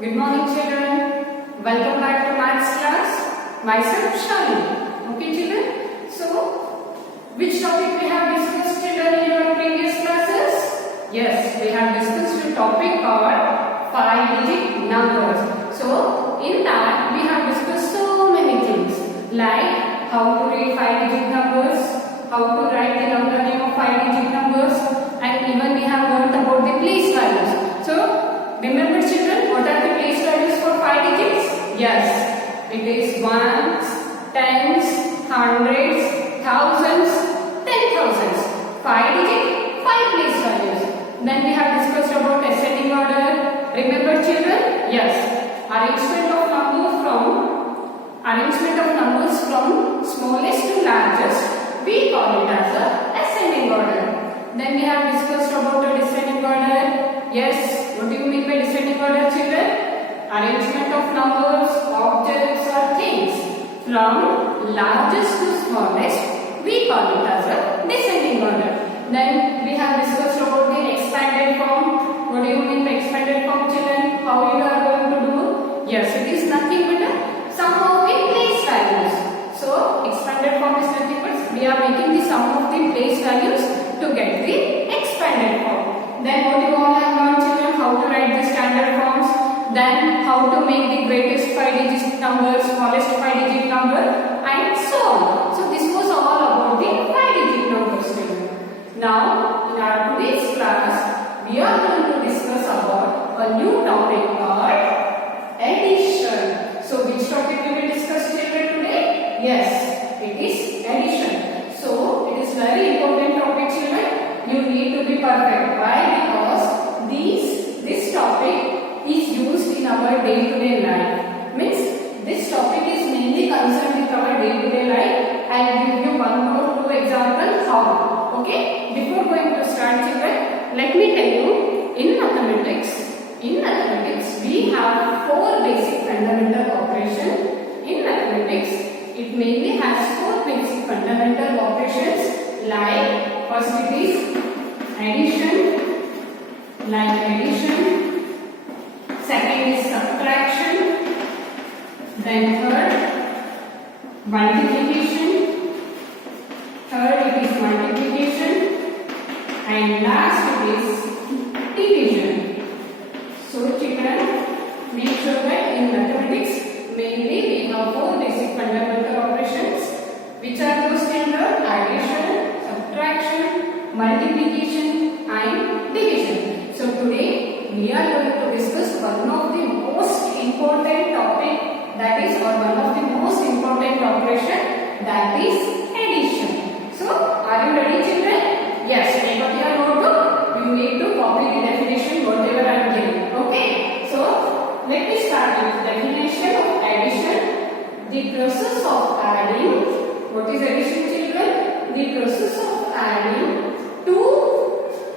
Good morning, children. Welcome back to maths class. Myself, Shani. Okay, children. So, which topic we have discussed, children, in our previous classes? Yes, we have discussed a topic called 5-digit numbers. So, in that we have discussed so many things like how to read 5-digit numbers, how to write the number name of 5-digit numbers, and even we have learned about the place values. So, remember, children, what are the place values for 5 digits? Yes, it is ones, tens, hundreds, thousands, 10,000s. 5 digit, 5 place values. Then we have discussed about ascending order. Remember, children? Yes, arrangement of numbers from smallest to largest, we call it as a ascending order. Then we have discussed about a descending order. Yes, what do you mean by descending order, children? Arrangement of numbers, objects or things from largest to smallest, we call it as a descending order. Then we have discussed about the expanded form. What do you mean by expanded form, children? How you are going to do? Yes, it is nothing but a sum of the place values. So, expanded form is nothing but we are making the sum of the place values to get the expanded form. Then what you all have learned, children? How to write the standard forms. Then how to make the greatest 5-digit number, smallest 5-digit number, and so on. So this was all about the 5-digit numbers, children. Now, in our today's class, we are going to discuss about a new topic called addition. So which topic we will discuss, children, today? Yes, it is addition. So it is very important topic, children. You need to be perfect. Why? Because this topic is used in our day-to-day life. Means this topic is mainly concerned with our day-to-day life. I will give you one or two examples how. Okay? Before going to start, children, let me tell you, in mathematics we have 4 basic fundamental operations. In mathematics, it mainly has 4 basic fundamental operations like first it is addition, second is subtraction, then third multiplication, third it is multiplication, and last it is division. So children, make sure that in mathematics mainly we have 4 basic fundamental operations, which are those, children? Addition, subtraction, multiplication and division. So today we are going to discuss one of the most important topic, that is, or one of the most important operation, that is addition. So are you ready, children? Yes, take out your notebook. You need to copy the definition whatever I am giving. Okay? So let me start with the definition of addition. The process of adding. What is addition, children? The process of adding 2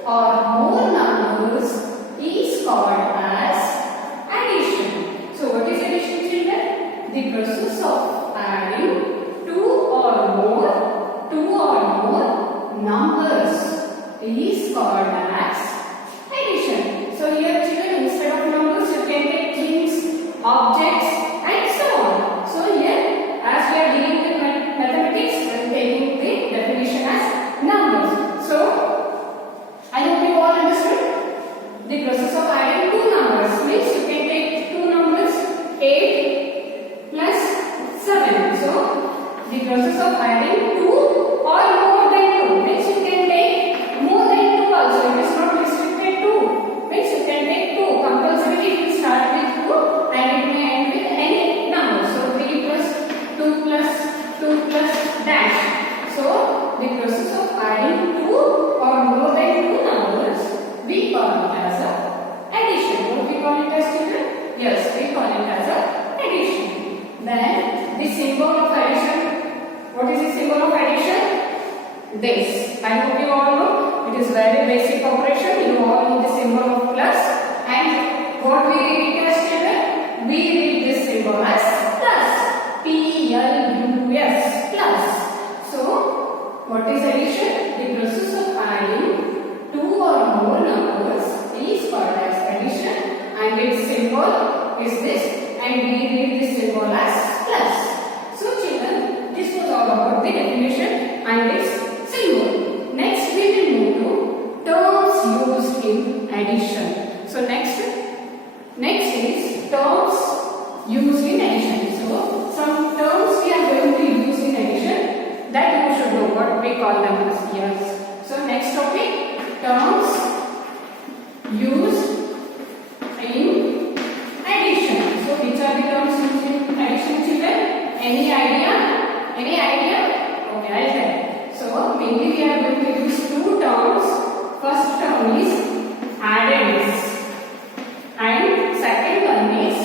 or more numbers is called as addition. So what is addition, children? The process of adding 2 or more numbers is called as addition. So here, children, instead of numbers you can take things, objects and so on. So here, as we are dealing with mathematics, I am taking the definition as numbers. So I hope you all understood. The process of adding 2 numbers means you can take 2 numbers, 8 plus 7. So the process of adding 2 or more than 2 means you can take more than 2 also. It is not restricted to. Means you can take 2. Compulsorily it will start with 2 and it may end with any number. So 3 plus 2 plus 2 plus dash. So the process of adding 2 or more than 2 numbers, we call it as a addition. What we call it as, children? Yes, we call it as a addition. Then the symbol of addition. What is the symbol of addition? This. I hope you all know. It is very basic operation. You all know the symbol of plus. And what we read it as, children? We read this symbol as plus. P-L-U-S. Plus. So what is addition? The process of adding 2 or more numbers is called as addition, and its symbol addition. So next is terms used in addition. So some terms we are going to use in addition that you should know what we call them as. Yes. So next topic, terms used in addition. So which are the terms used in addition, children? Any idea? Any idea? Okay, I'll tell. So mainly we are going to use two terms. First term is addends and second one is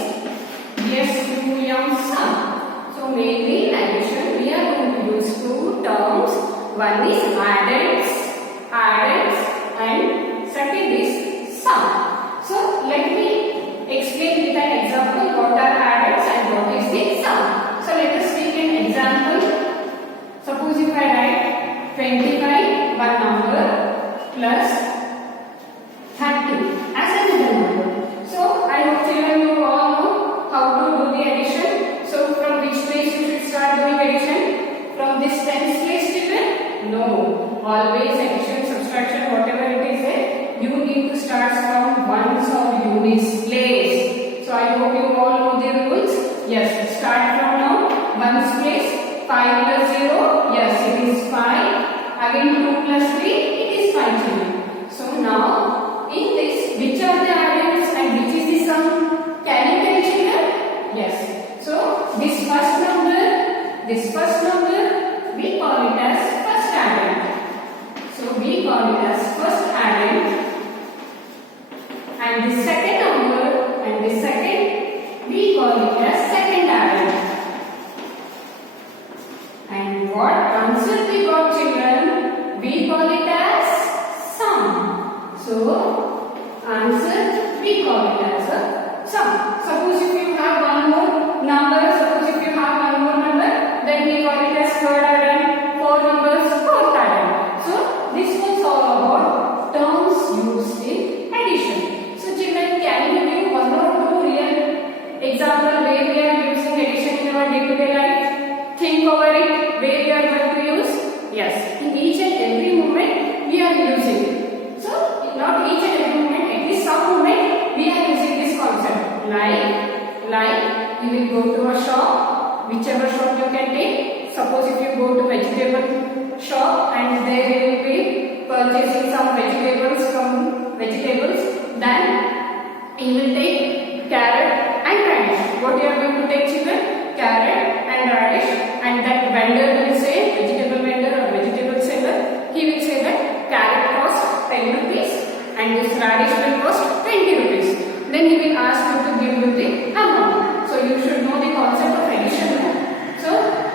sum. So mainly in addition we are going to use two terms. One is addends and second is sum. So let me explain with an example what are addends and what is the sum. So let us take an example. Suppose if I write 25 one number plus 30 as another number. So I hope children you all know how to do the addition. So from which place you should start doing addition? From this tens place, children? No. Always addition, subtraction, whatever it is there, you need to start from ones or units place. So I hope you all know the rules. Yes, start from now. Ones place, 5 plus 0. Yes, it is 5. Again 2 plus 3, it is 5 children. So now in this, which are the addends and which is the sum? Can you tell children? Yes. So this first number, we call it as first addend. So we call it as first addend. And the second number and the second, we call it as second addend. And what answer we got, children? We call it as sum. So answer we call it as a sum. Suppose if you have one more number, then we call it as third addend. 4 numbers, fourth addend. So this was all about terms used in addition. So children, can you give one or two real example where we are using addition in our day-to-day life? Think over it, where we are going to use? Yes, in each and every moment we are using it. So not each and every moment, at least some moment we are using this concept. Like you will go to a shop, whichever shop you can take. Suppose if you go to vegetable shop and there you will be purchasing some vegetables from vegetables, then you will take carrot and radish. What you are going to take, children? Carrot and radish, and that vendor will say, vegetable vendor or vegetable seller, he will say that carrot cost 10 rupees and this radish will cost 20 rupees. Then he will ask you to give you the amount. So you should know the concept of addition. So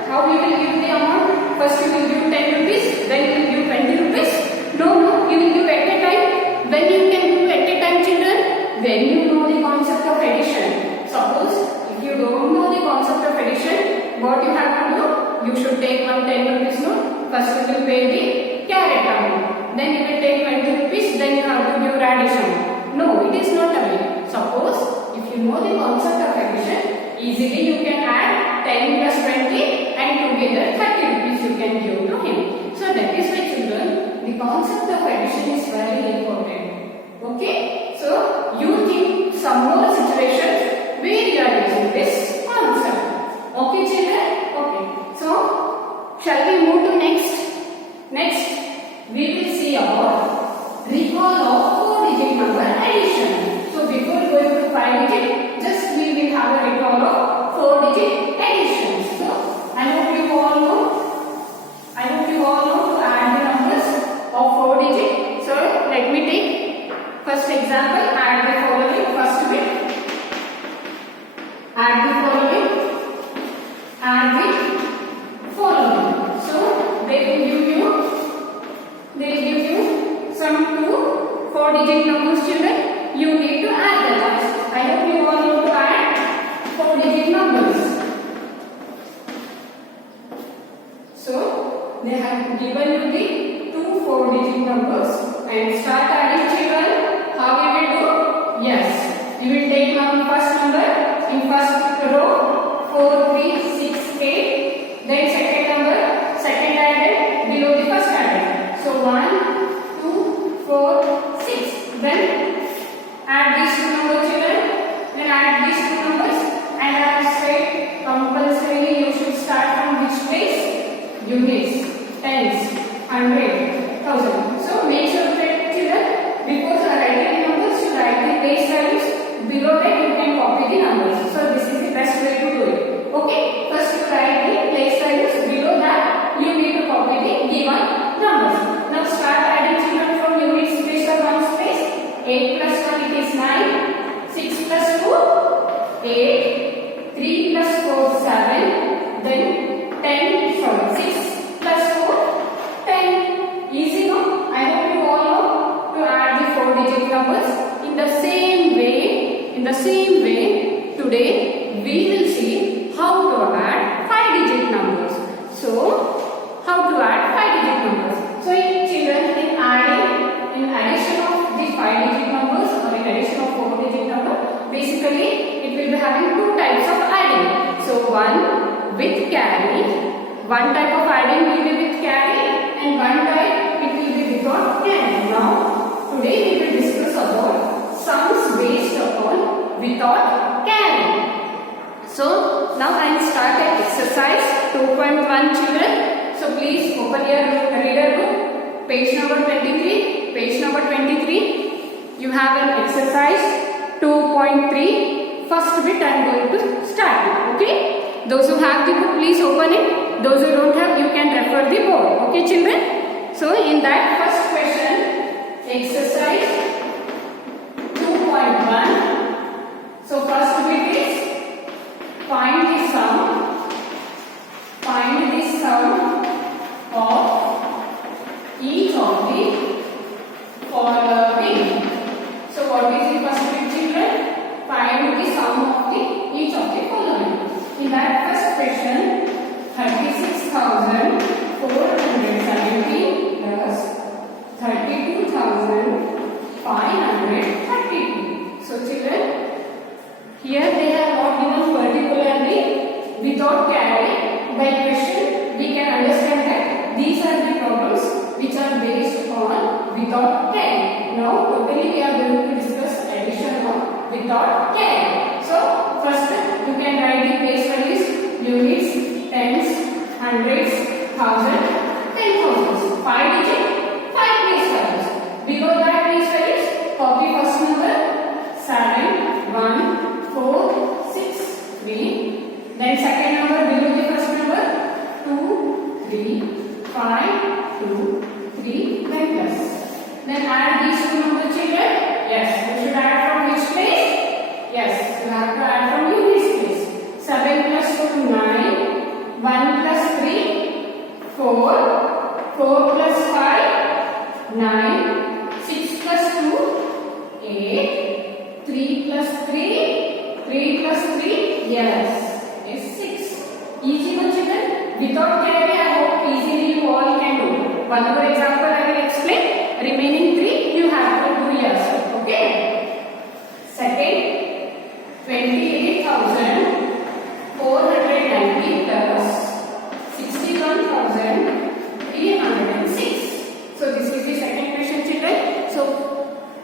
how we will give the amount? First you will give 10 rupees, then you will give 20 rupees. No, you will give at a time. When you can give at a time, children? When you know the concept of addition. Suppose if you don't know the concept of addition, what you have to do? You should take one 10 rupees note. First you will pay the carrot amount. Then you will take 20 rupees, then you have to give radish amount. No, it is not a way. Suppose if you know the concept of addition, easily you can add 10 plus 20 and together 30 rupees you can give to him. So that is why, children, the concept of addition is very important. Okay? So you think some more situations where you are using this concept. Okay, children? Okay. So shall we move to next? Next, we will see about recall of 4-digit number addition. So before going to 5-digit, just we will have a recall of 4-digit addition. So I hope you all know to add the numbers of 4-digit. So let me take first example. Add the following. First bit. Add the following. Add the following. So they will give you some 2 4-digit numbers, children. You need to add them. I hope you all know to add 4-digit numbers. So they have given you the 2 4-digit numbers and start adding, children. How we will do? Yes, you will take now first number in first row 4, 3, 6, 8. Then second number, second added below the first added. So 1, 2, 4, 6. Then digit numbers. In the same way, today we will see how to add 5-digit numbers. So, how to add 5-digit numbers? So, in children, in addition of the 5-digit numbers or in addition of 4-digit number, basically it will be having two types of adding. So, one with carry, one type of adding will be with carry, and one type it will be without carry. Now, today we will discuss about sums based upon without carry. So, now I will start at exercise 2.1 children. So, please open your reader book, page number 23, page number 23. You have an exercise 2.3. First bit I am going to start. Okay? Those who have the book, please open it. Those who don't have, you can refer the board. Okay, children? So, in that first question, exercise 2.1. So, first bit is find the sum of each of the following. So, what is the first bit, children? Find the sum of each of the following. In that first question, 36,470 plus 32,532. So, children, here they have not given particularly without carry. By question, we can understand that these are the problems which are based on without carry. Now, totally we are going to discuss addition of without carry. So, first you can write the place values, units, tens, hundreds, thousand, 10,000s. 5 digit, 5 place values. Below that place values, copy first number 7, 1, 4, 6, 3. Then second number below the first number 2, 3, 5, 2, 3, then plus. Then add these two numbers, children. Yes, you should add from which place? Yes, you have to add from units place. 7 plus 2, 9. 1 plus 3, 4. 4 plus 5, 9. 6 plus 2, 8. 3 plus 3, 3 plus 3, yes, is 6. Easy one, children. Without carry, I hope easily you all can do. One more example I will explain. Remaining 3 you have to do yourself. Okay. Second, 28,490 plus 61,306. So this is the second question, children. So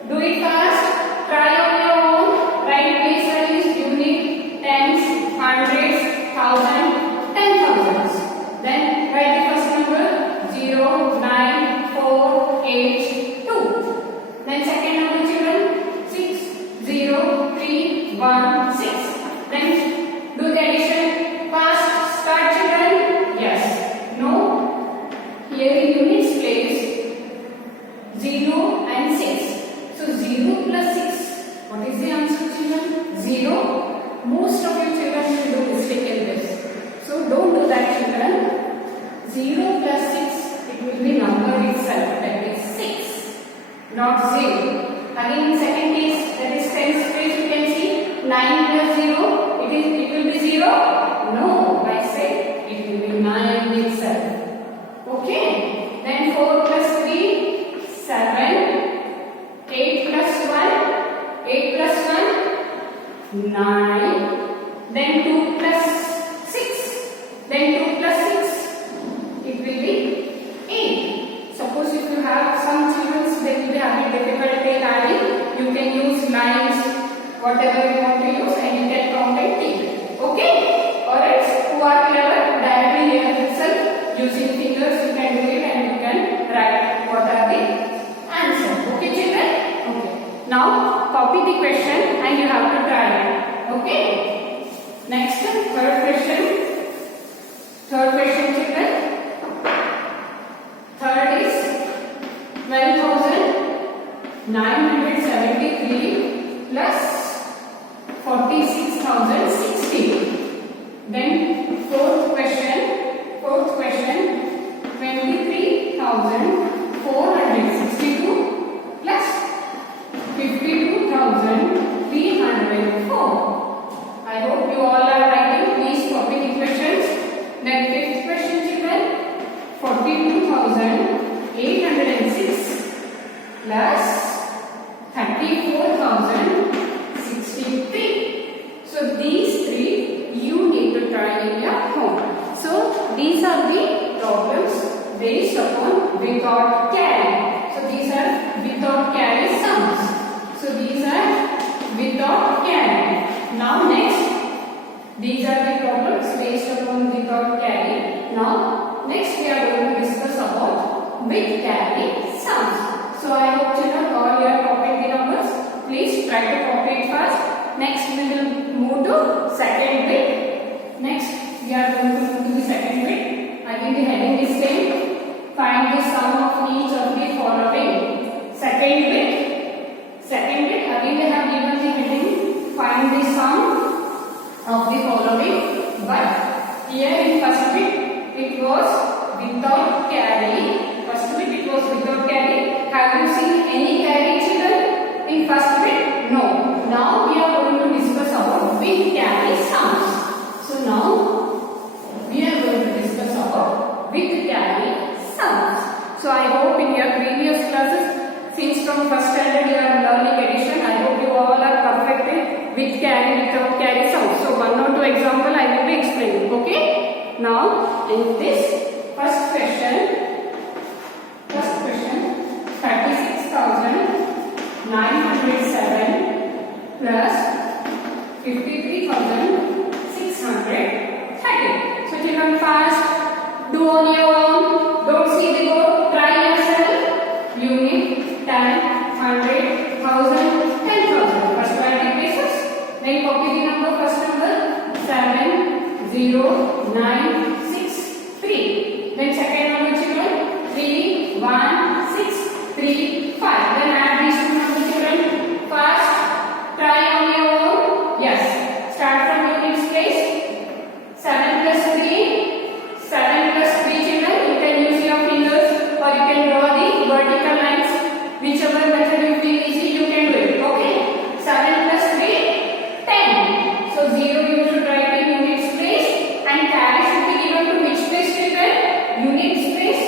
do it fast. Try on your own. Write place values, unit, tens, hundreds, thousand, 10,000s. Then write the first number 0, 9, 4, 8, 2. Then second number, children, 6, 0, 3, 1, 6. Then do the addition. Fast. Start, children. Yes. No. Here in units place 0 and 6. So 0 plus 6. What is the answer, children? 0. Most of you children will do mistake in this. So don't do that, children. 0 plus 6, it will be number itself, that is 6, not 0. Again in second case, that is tens place, you can see 9 plus 0, it will be 0. No, I said it will be 9 itself. Okay. Then 4 plus 3, 7. 8 plus 1, 8 plus 1, 9. Then 2 plus 6. Then 2 plus 6, it will be 8. Suppose if you have some children, they will be having difficulty in adding, you can use lines, whatever you want to use, and you can count and take. Okay? Or else, who are clever, directly here itself, using fingers, you can do it and you can write what are the answers. Okay, children? Okay. Now, copy the question and you have to try it. Okay? Next, third question. Third question, children. Third is 12,973 plus 46,060. Then fourth question, 23,462 plus plus 34,063. So these three you need to try in your home. So these are the problems based upon without carry. So these are without carry sums. So these are without carry. Now next, these are the problems based upon without carry. Now next we are going to discuss about with carry sums. So I hope children all you have copied the numbers. Please try to copy it fast. Next we will move to second bit. Next we are going to move to the second bit. Again the heading is same. Find the sum of each of the following. Second bit. Again they have given the heading. Find the sum of the following. But here in first bit it was without carry. First bit it was without carry. Have you seen any carry children in first bit? No. Now we are going to discuss about with carry sums. So now we are going to discuss about with carry sums. So I hope in your previous classes, since from first standard you are learning addition, I hope you all are perfected with carry, without carry sums. So one or two example I will be explaining. Okay. Now in this first question 36,907 plus 53,630. So children fast, do on your own, don't see the board, try yourself. You need 10, 100, 1,000, 10,000 per square meter basis. Then copy the number, first number 70963. Then second number children 31635. Then add these two numbers children. Fast, try on your own. Yes, start from units place. 7 plus 3 children. You can use your fingers or you can draw the vertical lines. Whichever method you feel easy, you can do it. Okay. 7 plus 3 10. So 0 you should write in units place and carry should be given to which place children? Units place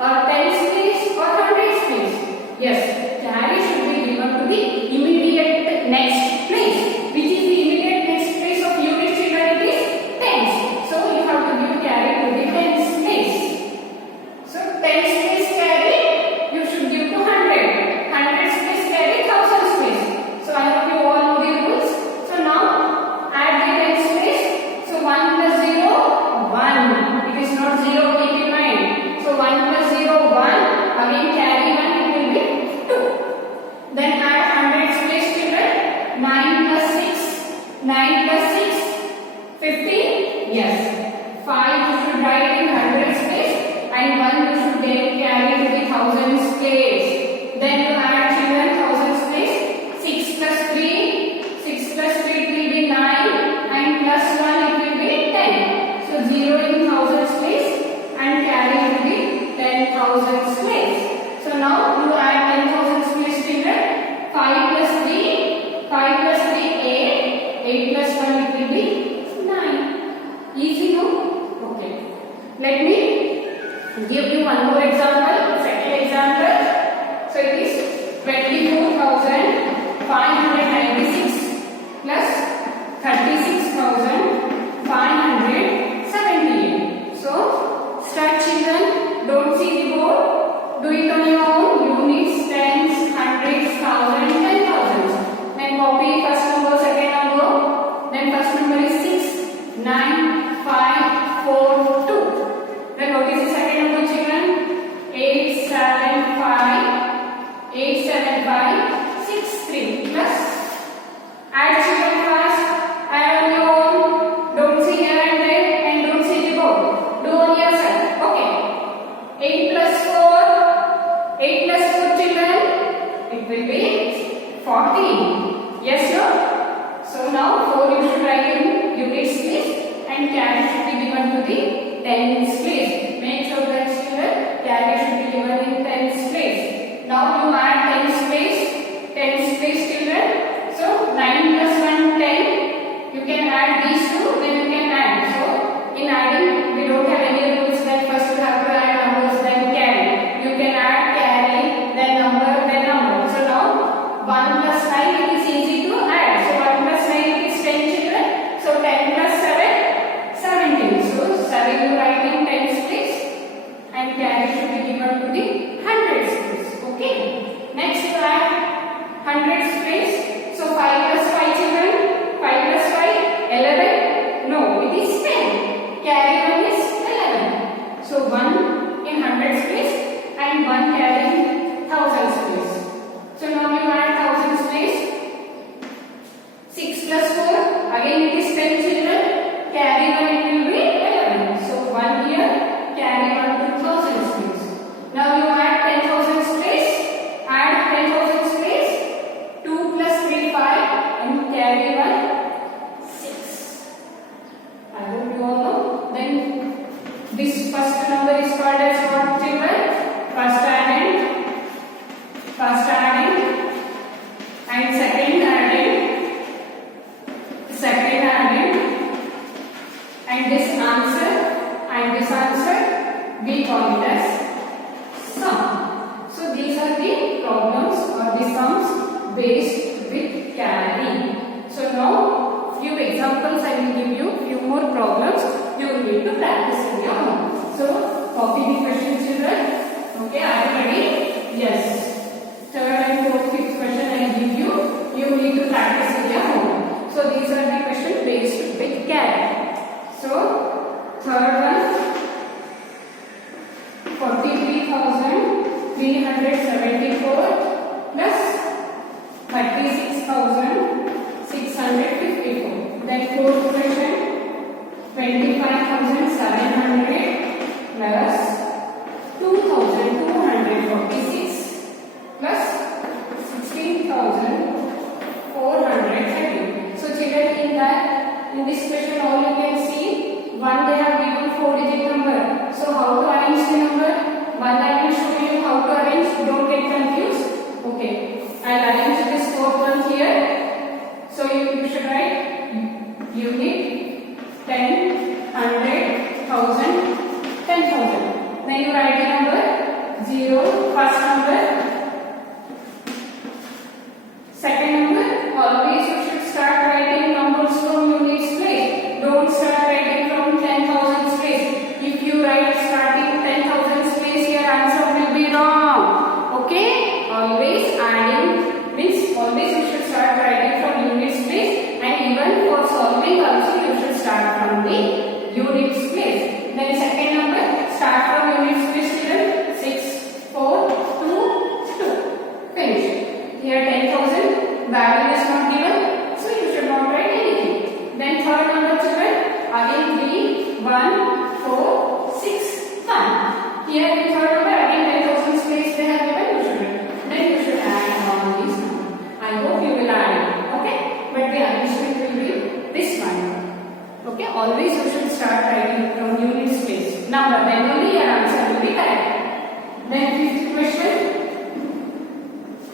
or tens place or hundreds place? Yes, carry should be given to the immediate next place. Which is the immediate next place of units children? It is tens. So you have to give carry to the tens place. So tens place carry you should give to 100. Hundreds place carry thousands place. So I hope you all know the rules. So now add the tens place. So 1 plus 0 1. It is not 0, keep in mind. So 1 plus 0 1. Again carry 1, it will be 2. Then add hundreds place children. 9 plus 6 15. Yes. 5 you should write in hundreds place and 1 you should carry to the thousands place. Then you add children thousands place. 6 plus 3 it will be 9 and plus 1 it will be 10. So 0 in thousands place and carry to the 10,000s place. So now you add 10,000s place children. 5 plus 3 8 plus 1 it will be 9. Easy, no? Okay. Let me give you one more example. Second example. So it is 24,596 plus 36,578. So start children. Don't see the board. Do it on your own. Units, tens, hundreds, thousands, 10,000s. Then copy first number, second number. Then first number is 6, 9, 5, 4, 2. Then what is the second number children? 875 63 plus. Add children fast. Add on your own. Don't see here and there and don't see the board. Do on yourself. Okay. 8 plus 4 children. It will be 14. Yes, sir. So now 4 you should write in units place and carry should be given to the tens place. Make sure that children carry should be given in tens place. Now you add tens place children. So 9 plus 1 10. You can add these two, then you can add. So in adding we don't have any rules that first you have to add numbers then carry. You can add carry then number then number. first adding and second adding and this answer we call it as sum. So these are the problems or the sums based with carry. So now few examples I will give you, few more problems you will need to practice in your home. So copy the questions, children. Okay, are you ready? Yes. Third and fourth, fifth question I give you. You need to practice in your home. So these are the questions based with carry. So third one, 43,374 plus 36,654. Then fourth question, 25,700 plus 2,246 plus 16,430. So children, in this question all you can see, one they have given 4-digit number. So how to arrange the number? One I will show you how to arrange. Don't get confused. Okay, I'll arrange this fourth one here. So you should write unit, 10, 100, 1000, 10,000. Then you write the number 0, first number. Second number, always you should start writing numbers from units place. Don't start writing from 10,000 place. If you write starting 10,000 place, your answer will be wrong. Okay? Always adding means always you should start writing from units place, and even for solving also you should start from the units place. Then second number, start from units place, children. 6, 4, 2, 2. Finish. Here 10,000, value is not given, so you should not write anything. Then third number, children, again 3, 1, 4, 6, 1. Here in third number, again 10,000 space they have given, you should write. Then you should add all these numbers. I hope you will add it, okay? But the arrangement will be this one. Okay, always you should start writing from unit space number, then only your answer will be correct. Then fifth question,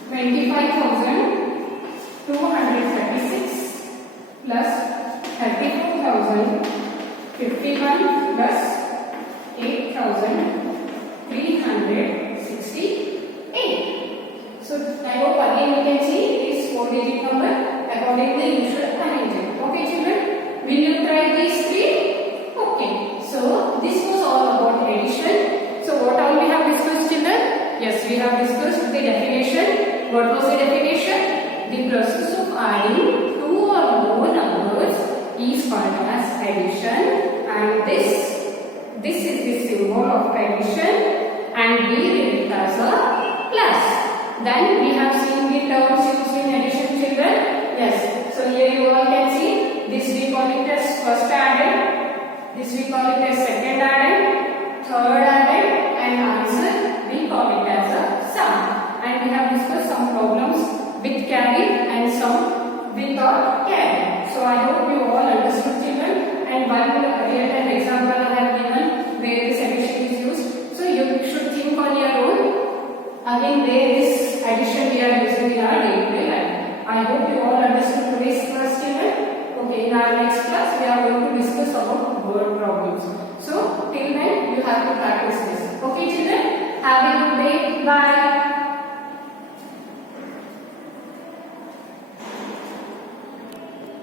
25,236 plus 34,051 plus 8,368. So I hope again you can see this 4-digit number. Accordingly you should arrange it. Okay children, will you try these three? Okay, so this was all about addition. So what all we have discussed, children? Yes, we have discussed the definition. What was the definition? The process of adding two or more numbers is called as addition, and this is the symbol of addition, and we read it as a plus. Then we have seen the terms used in addition, children. Yes, so here you all can see this we call it as first added, this we call it as second added, third added, and answer we call it as a sum. And we have discussed some problems with carry and some without carry. So I hope you all understood, children. And one real time example I have given where this addition is used. So you should think on your own. Again, where this addition we are using in our day-to-day life. I hope you all understood today's class, children. Okay, in our next class we are going to discuss about word problems. So till then you have to practice this. Okay, children. Have a good day. Bye.